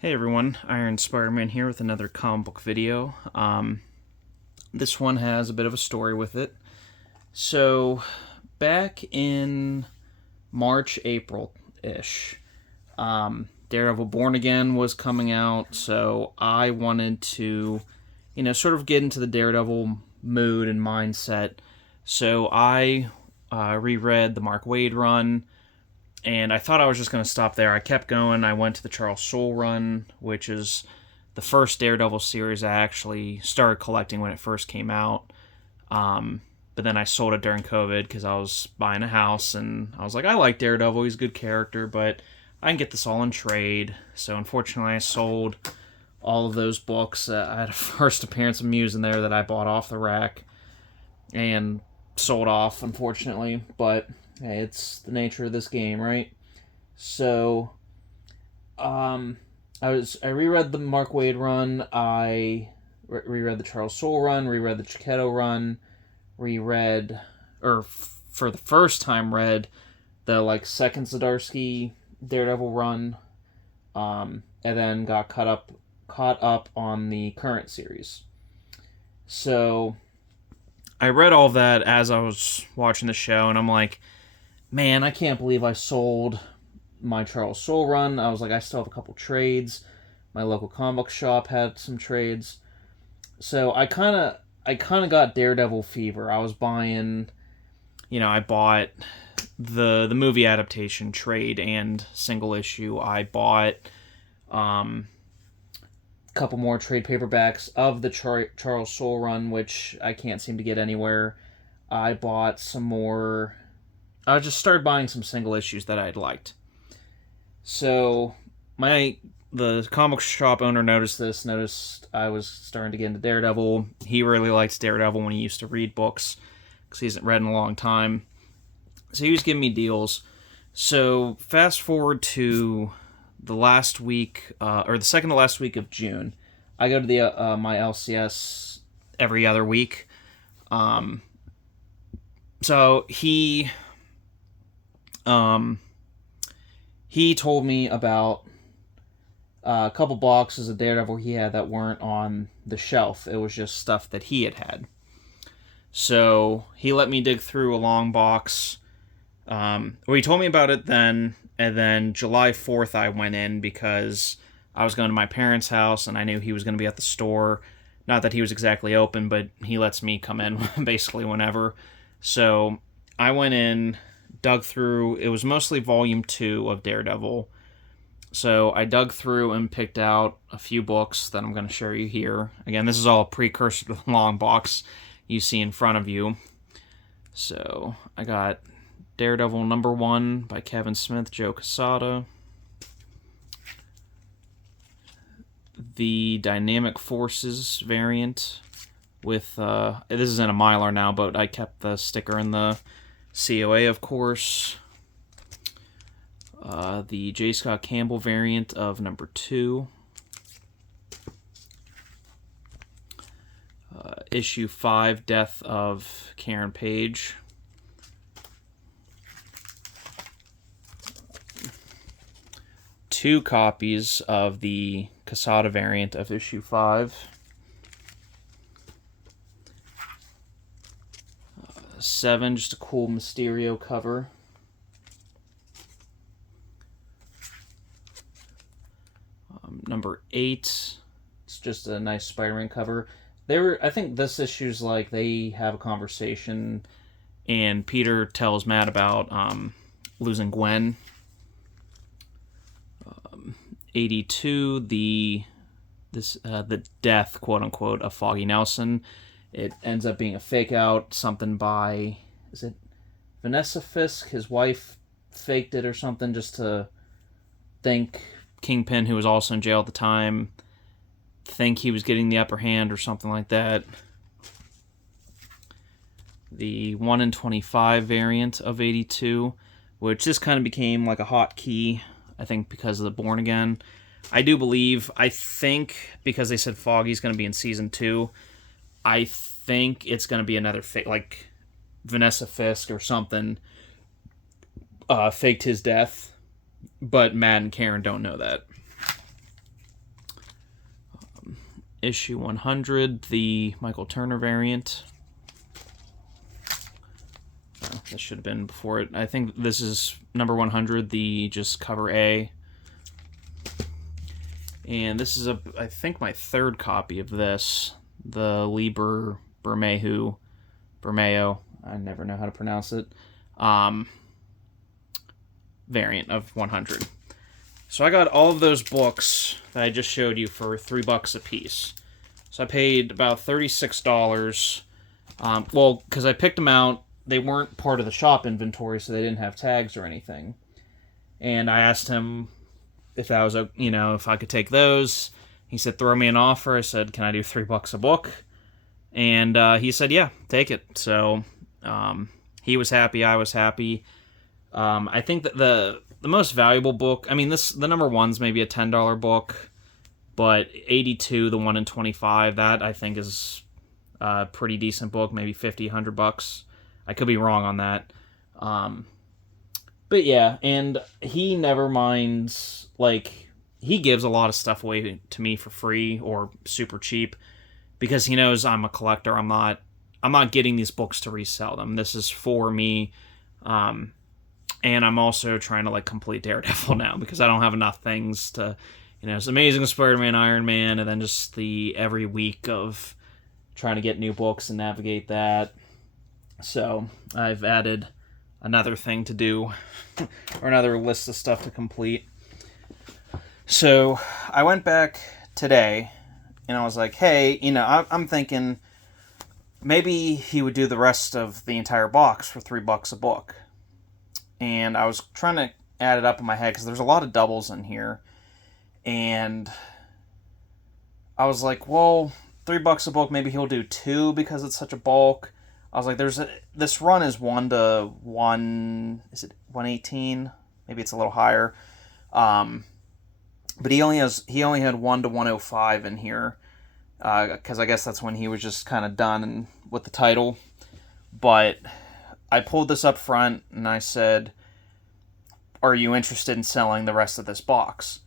Hey everyone, Iron Spider-Man here with another comic book video. This one has a bit of a story with it. So, back in March, April-ish, Daredevil Born Again was coming out, so I wanted to, sort of get into the Daredevil mood and mindset. So I reread the Mark Waid run, and I thought I was just going to stop there. I kept going. I went to the Charles Soule run, which is the first Daredevil series I actually started collecting when it first came out. But then I sold it during COVID because I was buying a house, and I was like, I like Daredevil. He's a good character, but I can get this all in trade. So unfortunately, I sold all of those books. I had a first appearance of Muse in there that I bought off the rack and sold off, unfortunately. But hey, it's the nature of this game, right? So, I reread the Mark Waid run. I reread the Charles Soule run. Reread the Chiquetto run. Reread, or for the first time, read the second Zdarsky Daredevil run. And then got caught up on the current series. So, I read all of that as I was watching the show, and I'm like, man, I can't believe I sold my Charles Soule run. I was like, I still have a couple trades. My local comic book shop had some trades. So I kind of got Daredevil fever. I was buying, I bought the movie adaptation trade and single issue. I bought a couple more trade paperbacks of the Charles Soule run, which I can't seem to get anywhere. I bought some more. I just started buying some single issues that I'd liked. So the comic shop owner noticed I was starting to get into Daredevil. He really likes Daredevil when he used to read books, because he hasn't read in a long time. So he was giving me deals. So fast forward to the last week, or the second to last week of June. I go to the my LCS every other week. So he told me about a couple boxes of Daredevil he had that weren't on the shelf. It was just stuff that he had. So he let me dig through a long box. He told me about it then, and then July 4th I went in because I was going to my parents' house, and I knew he was going to be at the store. Not that he was exactly open, but he lets me come in basically whenever. So I went in, dug through. It was mostly volume 2 of Daredevil. So I dug through and picked out a few books that I'm going to show you here. Again, this is all a precursor to the long box you see in front of you. So I got Daredevil number 1 by Kevin Smith, Joe Quesada. The Dynamic Forces variant with, this is in a Mylar now, but I kept the sticker in the COA, of course. The J. Scott Campbell variant of number 2. Issue 5, Death of Karen Page. Two copies of the Quesada variant of issue 5. 7, just a cool Mysterio cover. Number 8, it's just a nice Spider-Man cover. I think this issue's like they have a conversation, and Peter tells Matt about losing Gwen. 82, the death, quote unquote, of Foggy Nelson. It ends up being a fake out, something by, is it Vanessa Fisk? His wife faked it or something just to think Kingpin, who was also in jail at the time, think he was getting the upper hand or something like that. The 1 in 25 variant of 82, which just kind of became like a hotkey, I think, because of the Born Again. I think, because they said Foggy's going to be in season 2, I think it's going to be another fake, like Vanessa Fisk or something, faked his death, but Matt and Karen don't know that. issue 100, the Michael Turner variant. Oh, this should have been before it. I think this is number 100, the just cover A. And this is, I think, my third copy of this, the Liber Bermejo, I never know how to pronounce it, variant of 100. So I got all of those books that I just showed you for $3 a piece. So I paid about $36. Well, because I picked them out, they weren't part of the shop inventory, so they didn't have tags or anything. And I asked him if that was, if I could take those. He said, throw me an offer. I said, can I do $3 a book? And he said, yeah, take it. So he was happy, I was happy. I think that the most valuable book, I mean, the number one's maybe a $10 book, but 82, the 1 in 25, that I think is a pretty decent book, maybe $50, $100. I could be wrong on that. But yeah, and he never minds, like, he gives a lot of stuff away to me for free or super cheap because he knows I'm a collector. I'm not getting these books to resell them. This is for me. And I'm also trying to, like, complete Daredevil now because I don't have enough things to, it's Amazing Spider-Man, Iron Man, and then just the every week of trying to get new books and navigate that. So I've added another thing to do, or another list of stuff to complete. So I went back today, and I was like, hey, I'm thinking maybe he would do the rest of the entire box for $3 a book. And I was trying to add it up in my head because there's a lot of doubles in here. And I was like, well, $3 a book, maybe he'll do 2 because it's such a bulk. I was like, this run is 1 to 1, is it 118? Maybe it's a little higher. But he only had 1 to 105 in here. Because I guess that's when he was just kind of done with the title. But I pulled this up front and I said, are you interested in selling the rest of this box?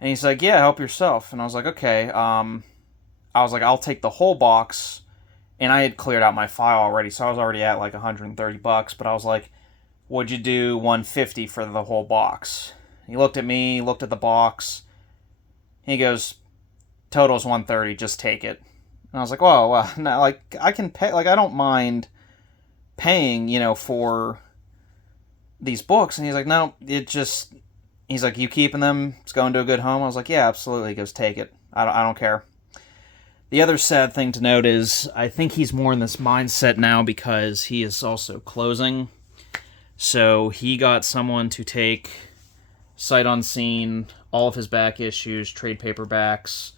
And he's like, yeah, help yourself. And I was like, okay. I was like, I'll take the whole box. And I had cleared out my file already, so I was already at like $130. But I was like, would you do $150 for the whole box? He looked at me, looked at the box. He goes, total's $130, just take it. And I was like, well, no, like, I can pay, like, I don't mind paying, for these books. And he's like, no, he's like, you keeping them? It's going to a good home? I was like, yeah, absolutely. He goes, take it. I don't care. The other sad thing to note is I think he's more in this mindset now because he is also closing. So he got someone to take sight unseen, all of his back issues, trade paperbacks.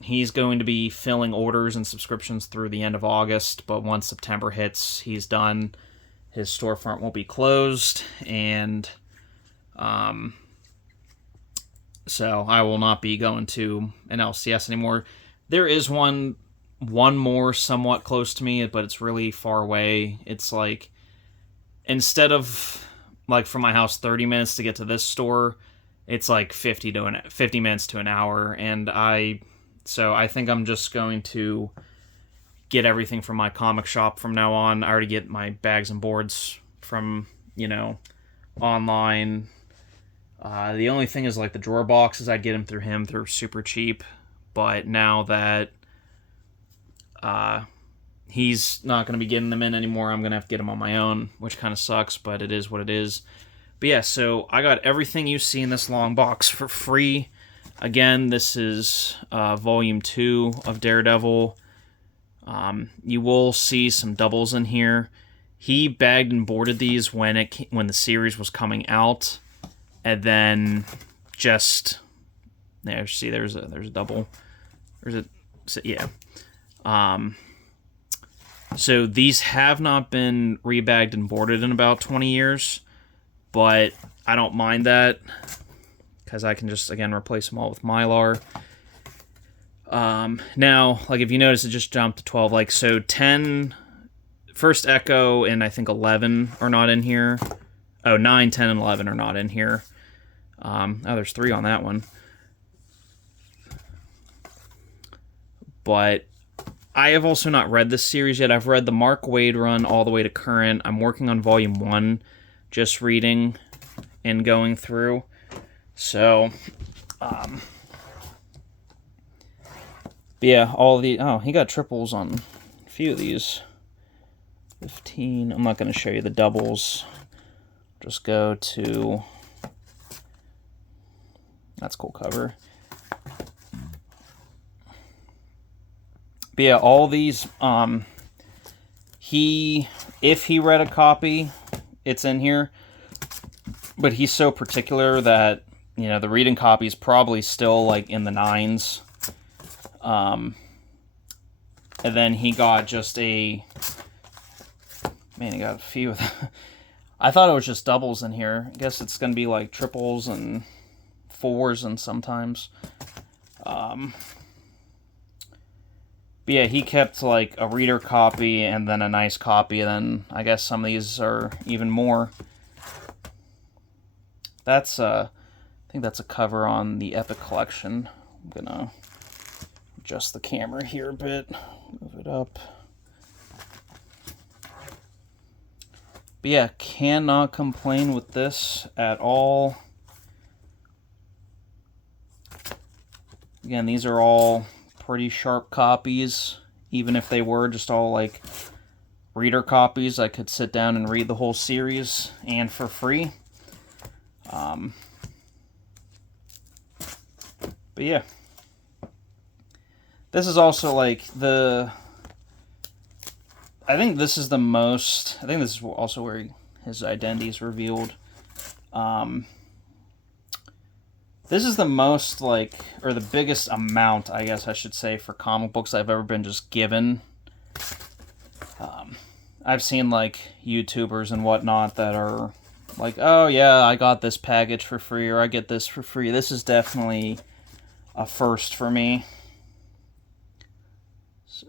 He's going to be filling orders and subscriptions through the end of August, but once September hits, he's done. His storefront will be closed, and so I will not be going to an LCS anymore. There is one more somewhat close to me, but it's really far away. It's like, instead of, like, from my house 30 minutes to get to this store, it's like 50 minutes to an hour, and so I think I'm just going to get everything from my comic shop from now on. I already get my bags and boards from, online. The only thing is, like, the drawer boxes, I'd get them through him. They're super cheap. But now that he's not going to be getting them in anymore, I'm going to have to get them on my own, which kind of sucks, but it is what it is. But yeah, so I got everything you see in this long box for free. Again, this is Volume 2 of Daredevil. You will see some doubles in here. He bagged and boarded these when the series was coming out, and then just there. See, there's a double. Yeah. So these have not been rebagged and boarded in about 20 years, but I don't mind that because I can just, again, replace them all with Mylar. Now, like, if you notice, it just jumped to 12. Like, so 10, first Echo and I think 11 are not in here. Oh, 9, 10, and 11 are not in here. Oh, there's 3 on that one. But I have also not read this series yet. I've read the Mark Waid run all the way to current. I'm working on volume 1, just reading and going through. So, but yeah, all the... Oh, he got triples on a few of these. 15. I'm not going to show you the doubles. Just go to... That's a cool cover. But yeah, all these, if he read a copy, it's in here. But he's so particular that, you know, the reading copy is probably still, like, in the 9s. And then he got just a... Man, he got a few of them. I thought it was just doubles in here. I guess it's going to be, like, triples and 4s and sometimes. But yeah, he kept, like, a reader copy and then a nice copy, and then I guess some of these are even more. That's, I think that's a cover on the Epic Collection. I'm gonna adjust the camera here a bit, move it up. But yeah, cannot complain with this at all. Again, these are all pretty sharp copies. Even if they were just all like reader copies, I could sit down and read the whole series and for free. But yeah, this is also like I think this is the most... I think this is also where his identity is revealed. This is the most, like, or the biggest amount, I guess I should say, for comic books I've ever been just given. I've seen, like, YouTubers and whatnot that are like, oh yeah, I got this package for free, or I get this for free. This is definitely a first for me. So...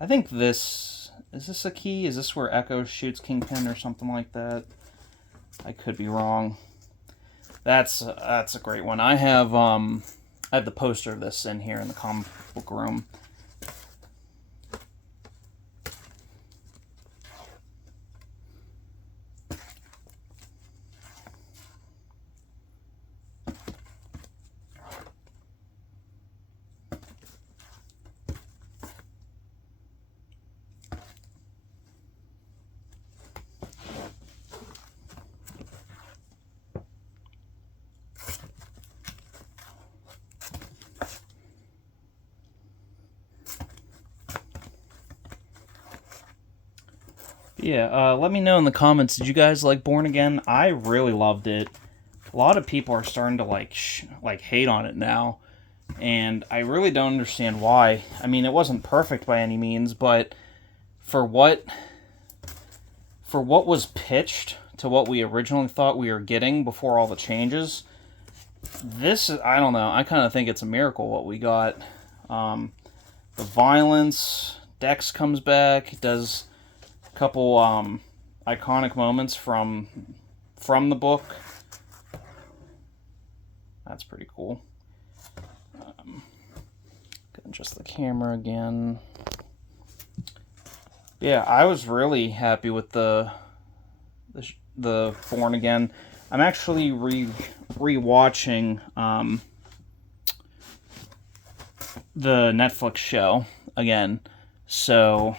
I think this... Is this a key? Is this where Echo shoots Kingpin or something like that? I could be wrong. That's a great one. I have the poster of this in here in the comic book room. Yeah, let me know in the comments, did you guys like Born Again? I really loved it. A lot of people are starting to like hate on it now, and I really don't understand why. I mean, it wasn't perfect by any means, but for what was pitched to what we originally thought we were getting before all the changes, this, I don't know, I kind of think it's a miracle what we got. The violence, Dex comes back, does a couple iconic moments from the book. That's pretty cool. Adjust the camera again. Yeah, I was really happy with the Born Again. I'm actually rewatching the Netflix show again, so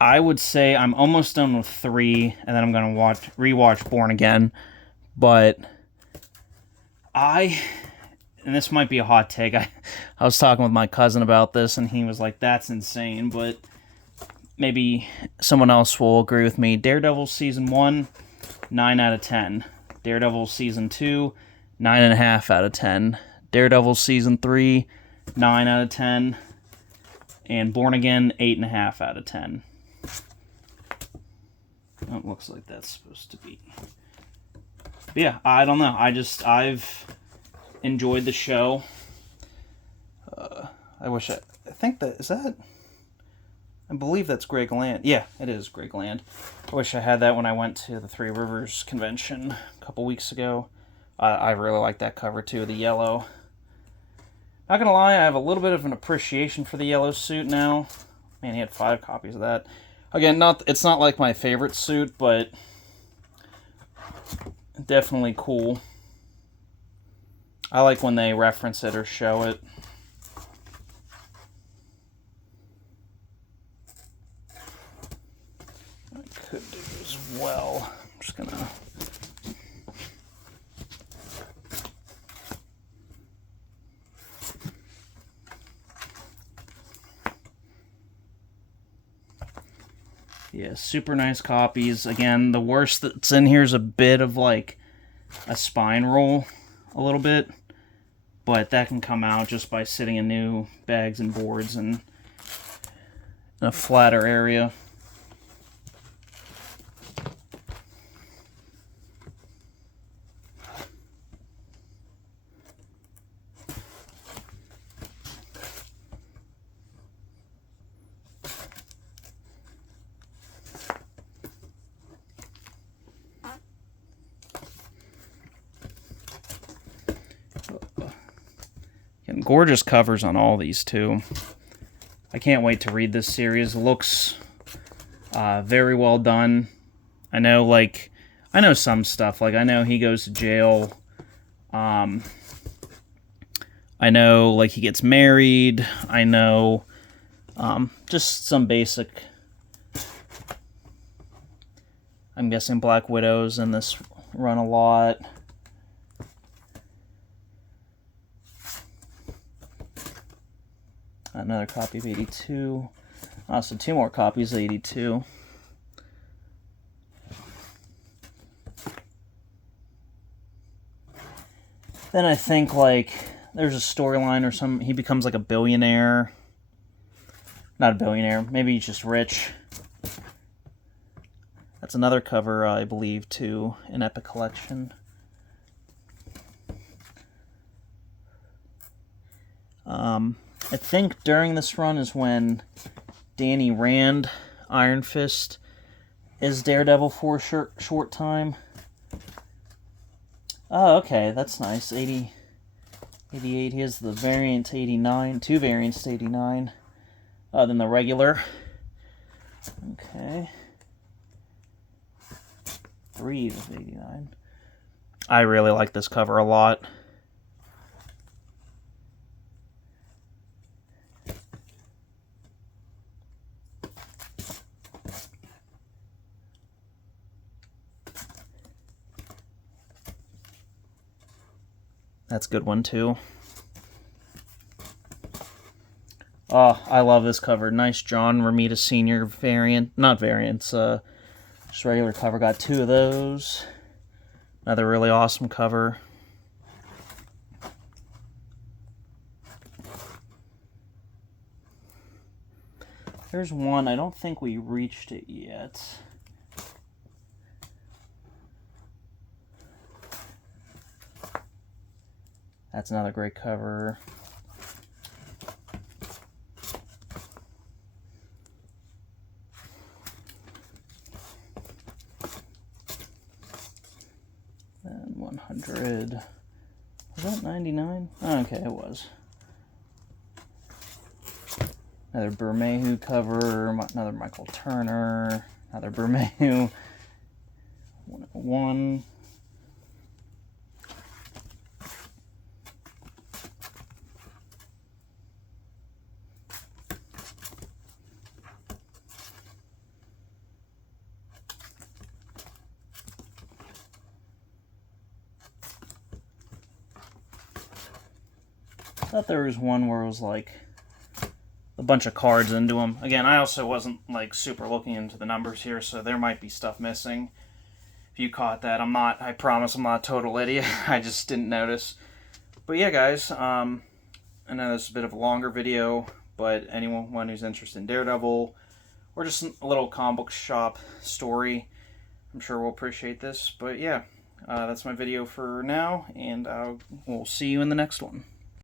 I would say I'm almost done with 3, and then I'm gonna rewatch Born Again. But and this might be a hot take. I was talking with my cousin about this, and he was like, "That's insane," but maybe someone else will agree with me. Daredevil Season 1, 9 out of 10. Daredevil Season 2, 9.5 out of 10. Daredevil Season 3, 9 out of 10. And Born Again, 8.5 out of 10. Oh, it looks like that's supposed to be... But yeah, I don't know. I've enjoyed the show. I wish think that, is that? I believe that's Greg Land. Yeah, it is Greg Land. I wish I had that when I went to the Three Rivers convention a couple weeks ago. I really like that cover too, the yellow. Not gonna lie, I have a little bit of an appreciation for the yellow suit now. Man, he had 5 copies of that. Again, it's not like my favorite suit, but definitely cool. I like when they reference it or show it. I could do as well. I'm just gonna... Yeah, super nice copies. Again, the worst that's in here is a bit of like a spine roll, a little bit, but that can come out just by sitting in new bags and boards and in a flatter area. And gorgeous covers on all these too. I can't wait to read this series. It looks very well done. I know some stuff. Like, I know he goes to jail. I know, like, he gets married. I know just some basic... I'm guessing Black Widow's in this run a lot. Another copy of 82. So 2 more copies of 82. Then I think, like, there's a storyline or something. He becomes, like, a billionaire. Not a billionaire. Maybe he's just rich. That's another cover, I believe, to an Epic Collection. I think during this run is when Danny Rand, Iron Fist, is Daredevil for a short time. Oh, okay, that's nice. 80, 88, he has the variant 89, 2 variants to 89, than the regular. Okay. 3 of 89. I really like this cover a lot. That's a good one, too. Oh, I love this cover. Nice John Romita Sr. variant. Not variants, just regular cover. Got 2 of those. Another really awesome cover. There's one. I don't think we reached it yet. That's another great cover. And 100. Was that 99? Oh, okay, it was. Another Bermejo cover. Another Michael Turner. Another Bermejo. 101. I thought there was one where it was like a bunch of cards into them. Again, I also wasn't like super looking into the numbers here, so there might be stuff missing. If you caught that, I promise I'm not a total idiot. I just didn't notice. But yeah, guys, I know this is a bit of a longer video, but anyone who's interested in Daredevil or just a little comic book shop story, I'm sure will appreciate this. But yeah, that's my video for now, and we'll see you in the next one.